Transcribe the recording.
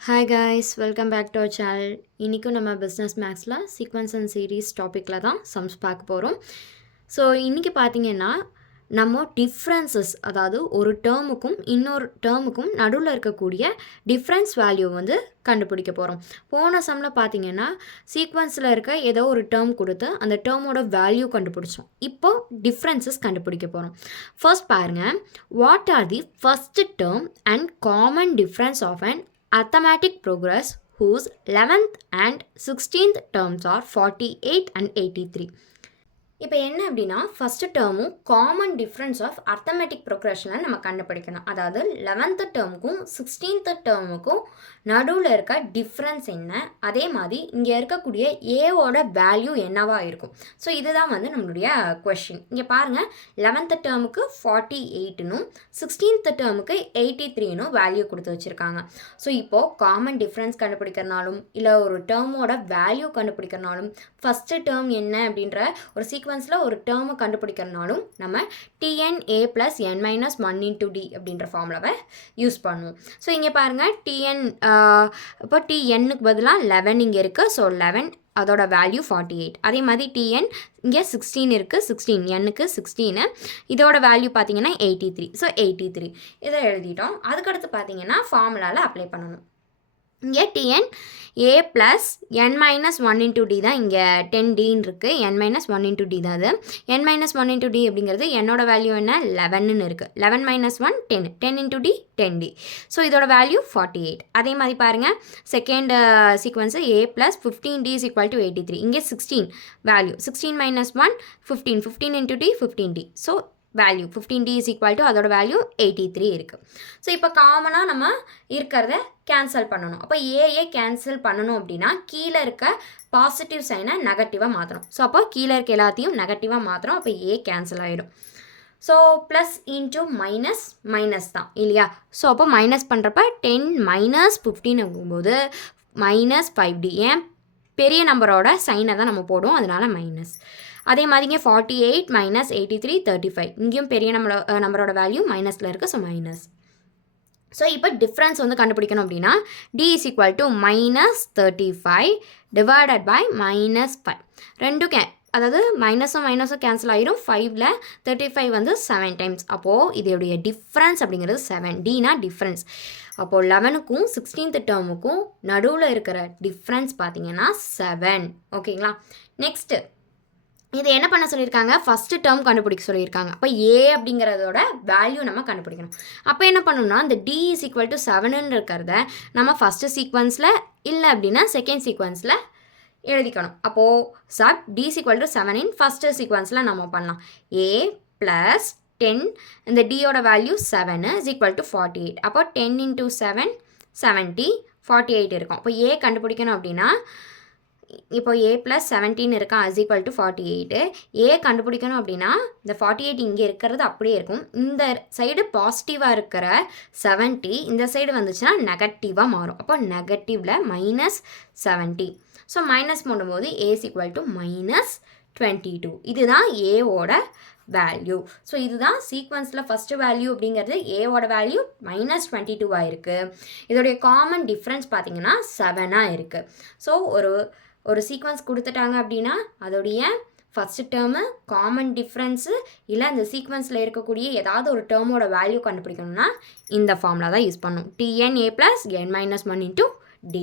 Hi guys, welcome back to our channel. இன்றைக்கும் நம்ம business மேக்ஸில் சீக்வன்ஸ் அண்ட் சீரீஸ் டாப்பிக்கில் தான் சம்ஸ் பார்க்க போகிறோம். ஸோ இன்றைக்கி பார்த்தீங்கன்னா நம்ம டிஃப்ரென்சஸ், அதாவது ஒரு டேர்முக்கும் இன்னொரு டேர்முக்கும் நடுவில் இருக்கக்கூடிய டிஃப்ரென்ஸ் வேல்யூ வந்து கண்டுபிடிக்க போகிறோம். போன சம்மில் பார்த்தீங்கன்னா சீக்வன்ஸில் இருக்க ஏதோ ஒரு டேர்ம் கொடுத்து அந்த டேர்மோட வேல்யூ கண்டுபிடிச்சோம். இப்போ டிஃப்ரென்சஸ் கண்டுபிடிக்க போகிறோம். ஃபர்ஸ்ட் பாருங்கள், what are the first term and common difference of an arithmetic progress whose 11th and 16th terms are 48 and 83. இப்போ என்ன அப்படின்னா ஃபஸ்ட்டு டேர்மும் காமன் டிஃப்ரென்ஸ் ஆஃப் அர்த்தமெட்டிக் ப்ரோக்ரஷனை நம்ம கண்டுபிடிக்கணும். அதாவது 11th டேர்முக்கும் 16th டேர்முக்கும் நடுவில் இருக்க டிஃப்ரென்ஸ் என்ன, அதே மாதிரி இங்கே இருக்கக்கூடிய ஏவோட வேல்யூ என்னவாக இருக்கும். ஸோ இதுதான் வந்து நம்மளுடைய கொஷின். இங்கே பாருங்கள், 11th டேர்முக்கு 48னும் 16th டேர்முக்கு 83னும் வேல்யூ கொடுத்து வச்சுருக்காங்க. ஸோ இப்போது காமன் டிஃப்ரென்ஸ் கண்டுபிடிக்கிறனாலும் இல்லை ஒரு டேர்மோட வேல்யூ கண்டுபிடிக்கிறனாலும் ஃபஸ்ட்டு டேர்ம் என்ன அப்படின்ற ஒரு சீக்வன்ஸில் ஒரு டேர்மை கண்டுபிடிக்கிறனாலும் நம்ம TNA + n-1 × D அப்படின்ற ஃபார்முலாவை யூஸ் பண்ணுவோம். ஸோ இங்கே பாருங்கள், இப்போ TNக்கு பதிலாக 11 இங்கே இருக்குது. ஸோ 11 அதோட வேல்யூ 48. அதே மாதிரி TN இங்கே 16 இருக்குது, 16 எண்ணுக்கு 16, இதோட வேல்யூ பார்த்தீங்கன்னா 83. ஸோ 83 இதை எழுதிட்டோம். அதுக்கடுத்து பார்த்தீங்கன்னா ஃபார்முலாவில் அப்ளை பண்ணணும். இங்கே TN A + n-1 × D தான் இங்கே 10Dன்னு இருக்குது. n-1 × D தான் அது. n-1 × D அப்படிங்கிறது என்னோட வேல்யூ என்ன, 11ன்னு இருக்குது. 11 - 1 10, 10 × D 10D. ஸோ இதோட வேல்யூ 48. அதே மாதிரி பாருங்கள், செகண்ட் சீக்வன்ஸு A + 15D = 83. இங்கே 16 value, 16 - 1 15, 15 × D 15D. So value 15D = அதோட வேல்யூ 83 இருக்குது. ஸோ இப்போ காமனாக நம்ம இருக்கிறத கேன்சல் பண்ணணும். அப்போ ஏஏ கேன்சல் பண்ணணும் அப்படின்னா கீழே இருக்க பாசிட்டிவ் சைனை நெகட்டிவாக மாற்றணும். ஸோ அப்போ கீழே இருக்க எல்லாத்தையும் நெகட்டிவாக மாற்றணும். அப்போ ஏ கேன்சல் ஆகிடும். ஸோ ப்ளஸ் இன்ட்டு மைனஸ் தான் இல்லையா. ஸோ அப்போ மைனஸ் பண்ணுறப்ப 10 - 15 ஆகும்போது -5D. ஏன், பெரிய நம்பரோட சைனை தான் நம்ம போடுவோம், அதனால் மைனஸ். அதே மாதிரி இங்கே 48 - 83 35. இங்கேயும் பெரிய நம்பரோட வேல்யூ மைனஸில் இருக்குது. So minus. ஸோ இப்போ டிஃப்ரென்ஸ் வந்து கண்டுபிடிக்கணும் அப்படின்னா D = -35 டிவைடட் பை -5. ரெண்டும் அதாவது மைனஸும் கேன்சல் ஆகிரும். 5ல் 35 வந்து 7 டைம்ஸ். அப்போது இதோடைய டிஃப்ரென்ஸ் அப்படிங்கிறது 7. Dனா டிஃப்ரென்ஸ். அப்போது 11க்கும் 16th டேர்முக்கும் நடுவில் இருக்கிற டிஃப்ரென்ஸ் பார்த்தீங்கன்னா 7. ஓகேங்களா. நெக்ஸ்ட்டு இது என்ன பண்ண சொல்லியிருக்காங்க, ஃபஸ்ட்டு டேர்ம் கண்டுபிடிக்க சொல்லியிருக்காங்க. அப்போ ஏ அப்படிங்கிறதோட வேல்யூ நம்ம கண்டுபிடிக்கணும். அப்போ என்ன பண்ணணும்னா இந்த D = 7ன்னு இருக்கிறத நம்ம ஃபஸ்ட்டு சீக்வன்ஸில் இல்லை அப்படின்னா செகண்ட் சீக்வன்ஸில் எழுதிக்கணும். அப்போது D = 7 ஃபஸ்ட்டு சீக்வன்ஸில் நம்ம பண்ணலாம். A + 10, இந்த Dயோட வேல்யூ 7 = 48. அப்போ 10 × 7 70, 48 இருக்கும். அப்போ ஏ கண்டுபிடிக்கணும் அப்படின்னா இப்போ A + 17 இருக்கா, = 48. ஏ கண்டுபிடிக்கணும் அப்படின்னா இந்த 48 இங்கே இருக்கிறது அப்படியே இருக்கும். இந்த சைடு பாசிட்டிவாக இருக்கிற 70 இந்த சைடு வந்துச்சுன்னா நெகட்டிவாக மாறும். அப்போ நெகட்டிவில் -70. ஸோ மைனஸ் போடும்போது A = -22. இதுதான் ஏவோட வேல்யூ. ஸோ இதுதான் சீக்வன்ஸில் ஃபஸ்ட்டு வேல்யூ அப்படிங்கிறது ஏவோட வேல்யூ -22 இருக்குது. இதோடைய காமன் டிஃப்ரென்ஸ் பார்த்திங்கன்னா 7 இருக்குது. ஸோ ஒரு சீக்வன்ஸ் கொடுத்துட்டாங்க அப்படின்னா அதோடைய ஃபஸ்ட்டு டேர்மு, காமன் டிஃப்ரென்ஸு, இல்லை அந்த சீக்வன்ஸில் இருக்கக்கூடிய ஏதாவது ஒரு டேர்மோட வேல்யூ கண்டுபிடிக்கணும்னா இந்த ஃபார்முலா தான் யூஸ் பண்ணணும். TNA + n-1 × D.